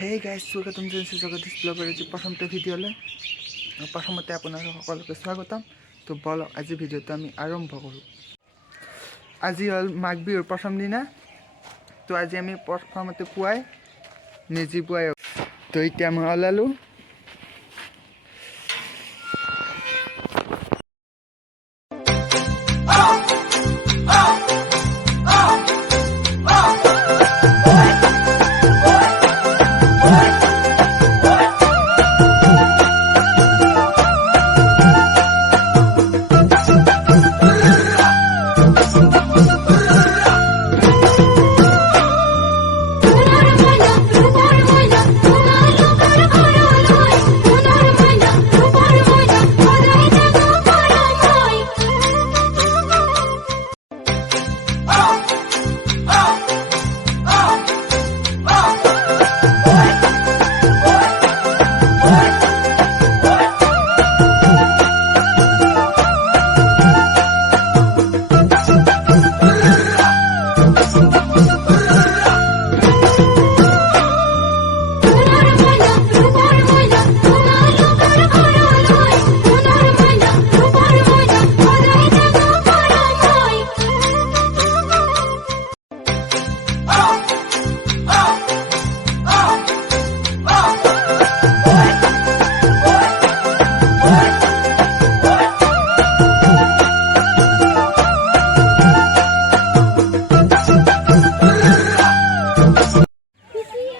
Hey guys স্বাগতম জনাইছোঁ জগদীশ ব্লগৰ আজি প্ৰথমতে ভিডিঅ'লৈ প্ৰথমতে আপোনালোক সকলোকে স্বাগতম। তো বলক আজি ভিডিঅ'টো আমি আৰম্ভ কৰোঁ। আজি হ'ল মাঘ বিহুৰ প্ৰথম দিনা। তো আজি আমি প্ৰথমতে পুৱাই মেজি পুৱাই তো এতিয়া মই ওলালোঁ।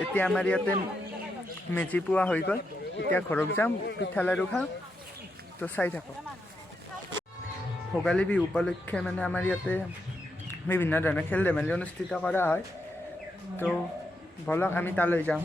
এতিয়া আমাৰ ইয়াতে মেজি পোৱা হৈ গ'ল। এতিয়া ঘৰত যাম, পিঠা লাড়ু খাম। তো চাই থাকক। ভোগালী বিহু উপলক্ষে মানে আমাৰ ইয়াতে বিভিন্ন ধৰণৰ খেল ধেমালি অনুষ্ঠিত কৰা হয়। তো বলক আমি তালৈ যাওঁ।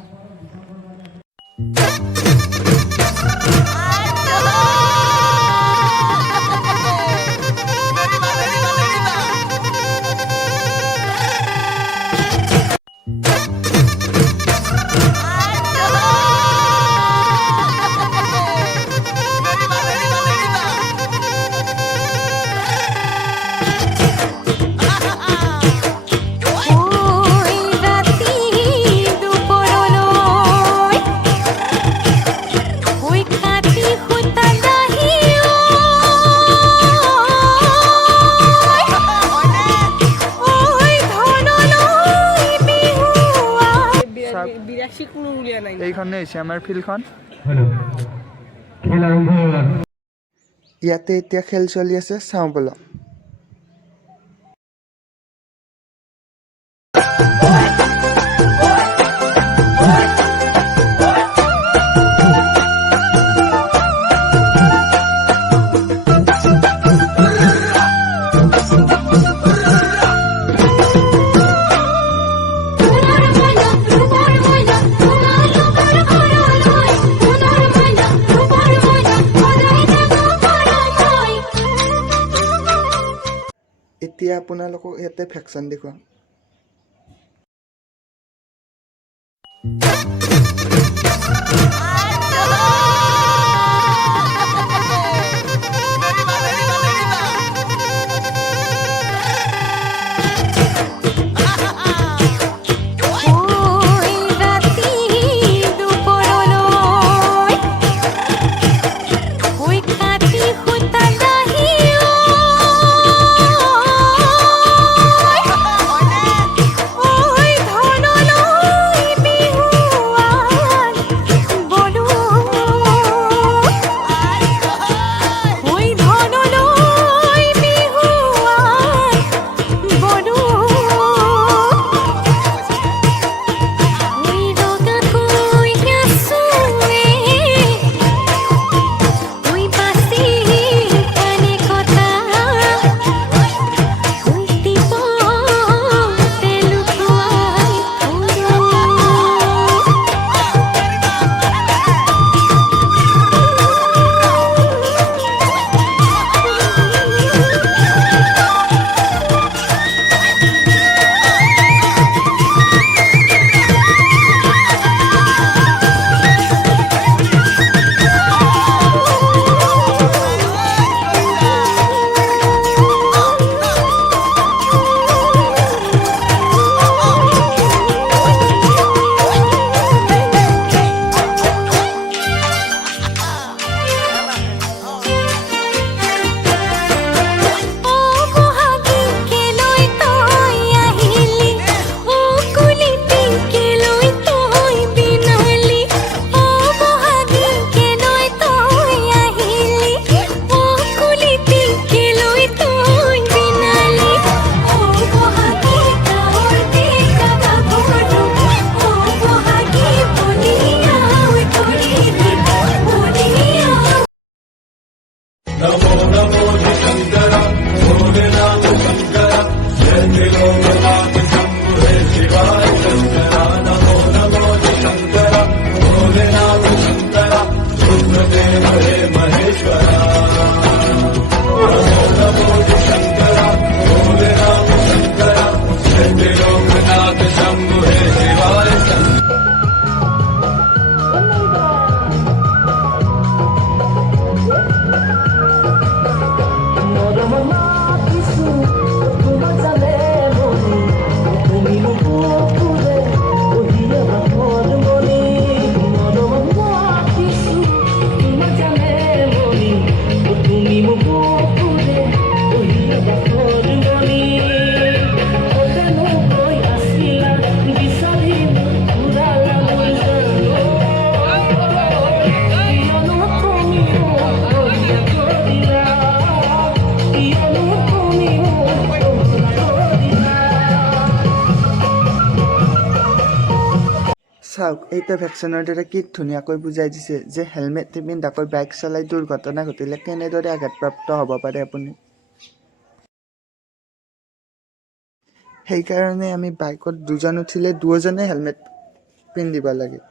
এইখনে হৈছে আমাৰ ফিল্ডখন। ইয়াতে এতিয়া খেল চলি আছে, চাওঁ বলক। এতিয়া আপোনালোকক ইয়াতে ভেকচিন দেখুৱাম। চাওক এইটা ভেকচিনৰ দ্বাৰা কি ধুনীয়াকৈ বুজাই দিছে যে হেলমেট নিপিন্ধাকৈ বাইক চলাই দুৰ্ঘটনা ঘটিলে কেনেদৰে আঘাতপ্ৰাপ্ত হ'ব পাৰে আপুনি। সেইকাৰণে আমি বাইকত দুজন উঠিলে দুয়োজনে হেলমেট পিন্ধিব লাগে।